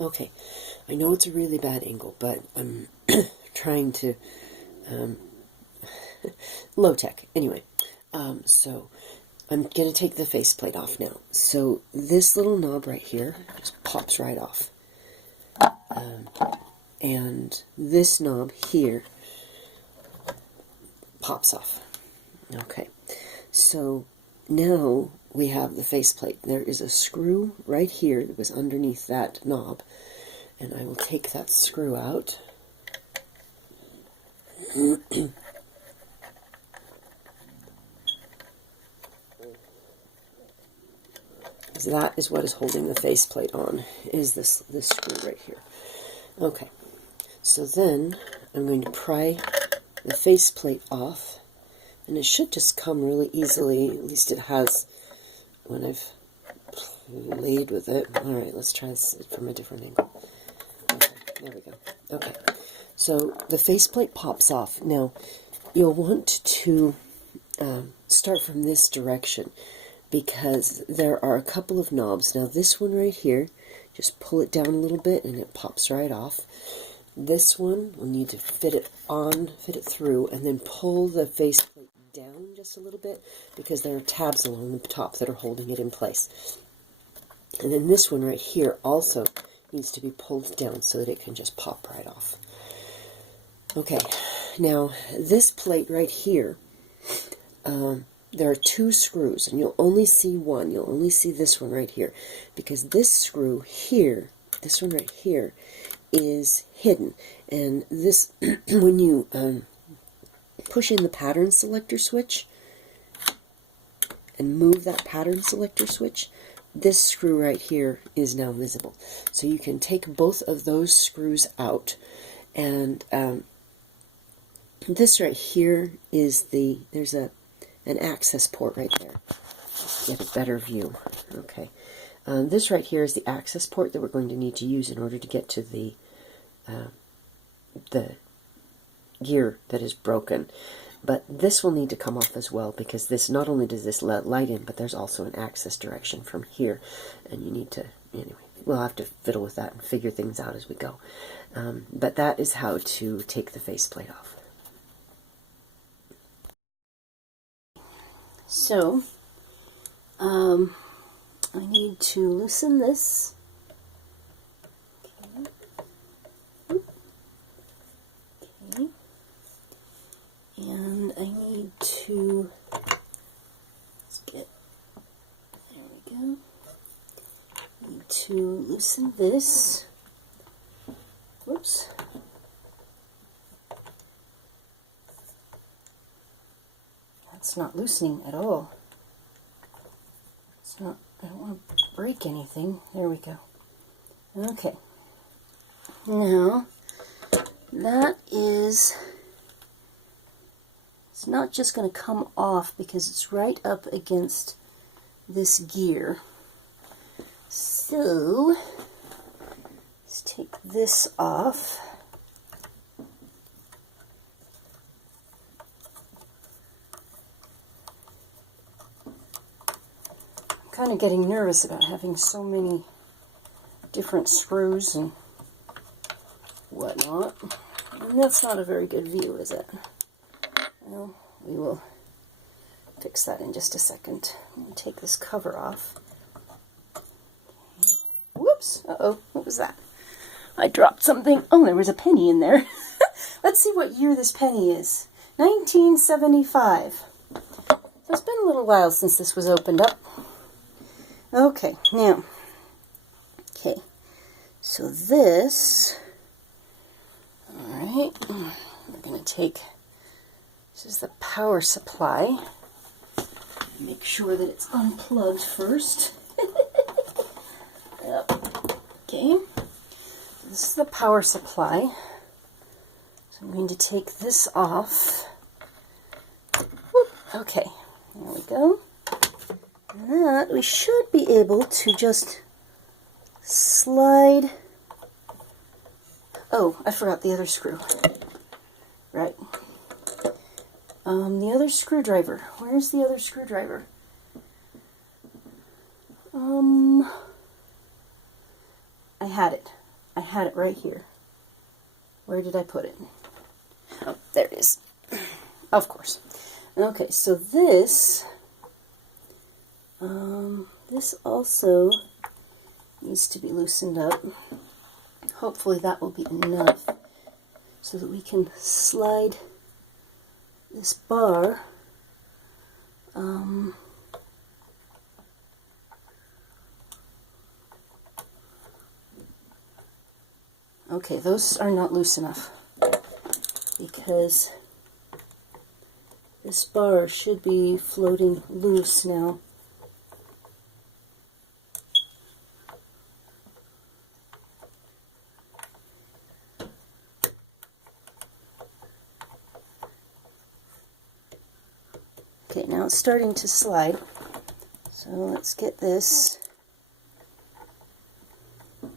Okay, I know it's a really bad angle, but I'm trying to, low tech. Anyway, so I'm going to take the faceplate off now. So this little knob right here just pops right off. And this knob here pops off. Okay, so now we have the faceplate. There is a screw right here that was underneath that knob, and I will take that screw out. So that is what is holding the faceplate on, is this screw right here. Okay, so then I'm going to pry the faceplate off, and it should just come really easily. At least it has when I've played with it. Alright, let's try this from a different angle. Okay, there we go. Okay, so the faceplate pops off. Now, you'll want to start from this direction, because there are a couple of knobs. Now this one right here, just pull it down a little bit and it pops right off. This one, we'll need to fit it through, and then pull the faceplate down just a little bit, because there are tabs along the top that are holding it in place. And then this one right here also needs to be pulled down so that it can just pop right off. Okay, now this plate right here, there are two screws, and you'll only see one. You'll only see this one right here, because this screw here, this one right here, is hidden. And this, when you push in the pattern selector switch and move that pattern selector switch, this screw right here is now visible. So you can take both of those screws out, and this right here is there's an access port right there. Get a better view. Okay, this right here is the access port that we're going to need to use in order to get to the gear that is broken. But this will need to come off as well, because this, not only does this let light in, but there's also an access direction from here, and you need to, anyway, we'll have to fiddle with that and figure things out as we go. But that is how to take the faceplate off. So, I need to loosen this. Okay. And I need to, there we go. Need to loosen this. Whoops. It's not loosening at all. It's not, I don't want to break anything. There we go. Okay. Now, that is, it's not just going to come off because it's right up against this gear. So, let's take this off. Kind of getting nervous about having so many different screws and whatnot. And that's not a very good view, is it? Well, we will fix that in just a second. I'm going to take this cover off. Okay. Whoops! Uh-oh, what was that? I dropped something. Oh, there was a penny in there. Let's see what year this penny is. 1975. So it's been a little while since this was opened up. Okay, now, so this, alright, we're going to take, this is the power supply, make sure that it's unplugged first. Yep. Okay, this is the power supply, so I'm going to take this off. Whoop. Okay, there we go. And that we should be able to just slide. Oh, I forgot the other screw. Right. The other screwdriver. Where's the other screwdriver? I had it. I had it right here. Where did I put it? Oh, there it is. Of course. Okay, so this this also needs to be loosened up. Hopefully that will be enough so that we can slide this bar okay, those are not loose enough because this bar should be floating loose now. Okay, now it's starting to slide, so let's get this. Okay.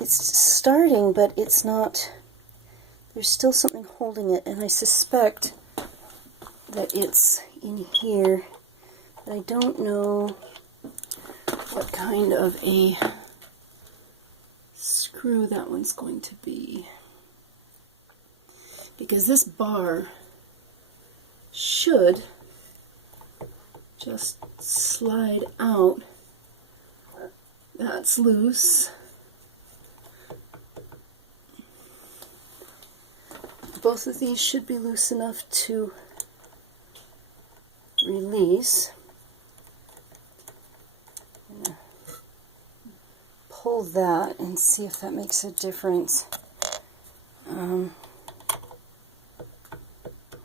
It's starting, but it's not, there's still something holding it, and I suspect that it's in here, but I don't know what kind of a screw that one's going to be. Because this bar should just slide out. That's loose. Both of these should be loose enough to release. I'm gonna pull that and see if that makes a difference.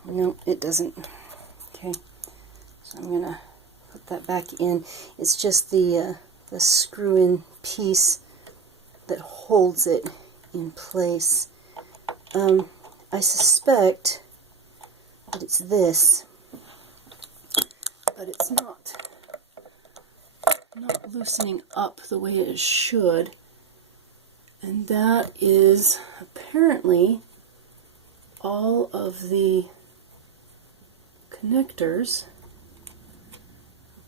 No, it doesn't. Okay, so I'm going to put that back in. It's just the screw-in piece that holds it in place. I suspect that it's this, but it's not loosening up the way it should, and that is apparently all of the connectors.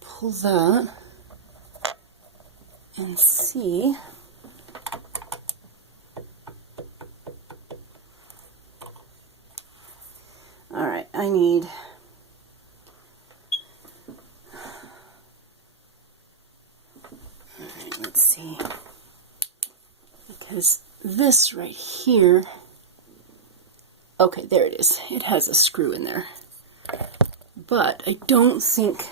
Pull that and see. All right, I need let's see, because this right here, okay, there it is. It has a screw in there. But I don't think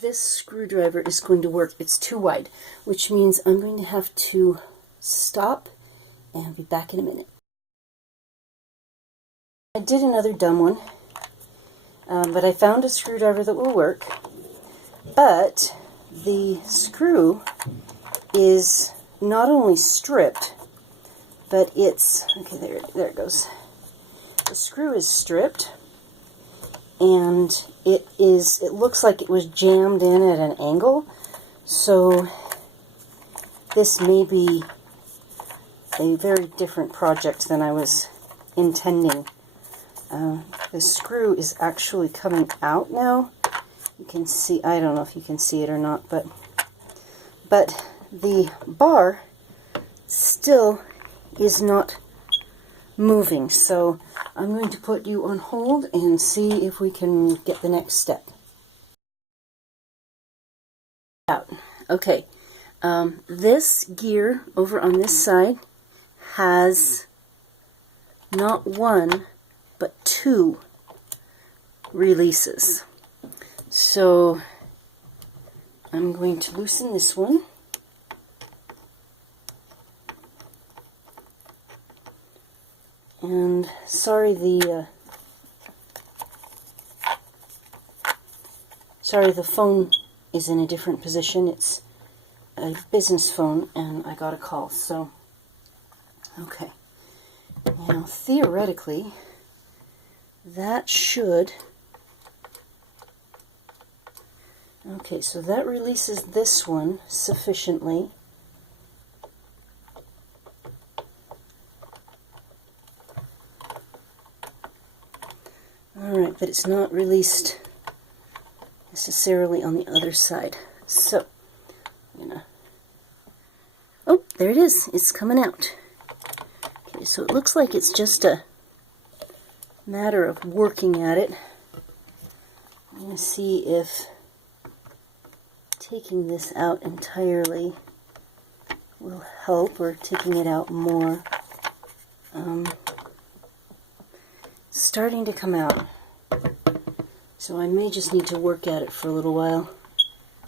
this screwdriver is going to work. It's too wide, which means I'm going to have to stop and be back in a minute. I did another dumb one, but I found a screwdriver that will work, but the screw is not only stripped, but it's, okay, there it goes. The screw is stripped, and it looks like it was jammed in at an angle, so this may be a very different project than I was intending. The screw is actually coming out now. You can see, I don't know if you can see it or not, but the bar still is not moving, so I'm going to put you on hold and see if we can get the next step. Out. Okay, this gear over on this side has not one but two releases. So I'm going to loosen this one. And sorry the phone is in a different position. It's a business phone and I got a call. So okay. Now theoretically that should, okay, so that releases this one sufficiently. Alright, but it's not released necessarily on the other side. So, I'm gonna... Oh, there it is. It's coming out. Okay, so it looks like it's just a matter of working at it. I'm going to see if taking this out entirely will help, or taking it out more. It's starting to come out, so I may just need to work at it for a little while.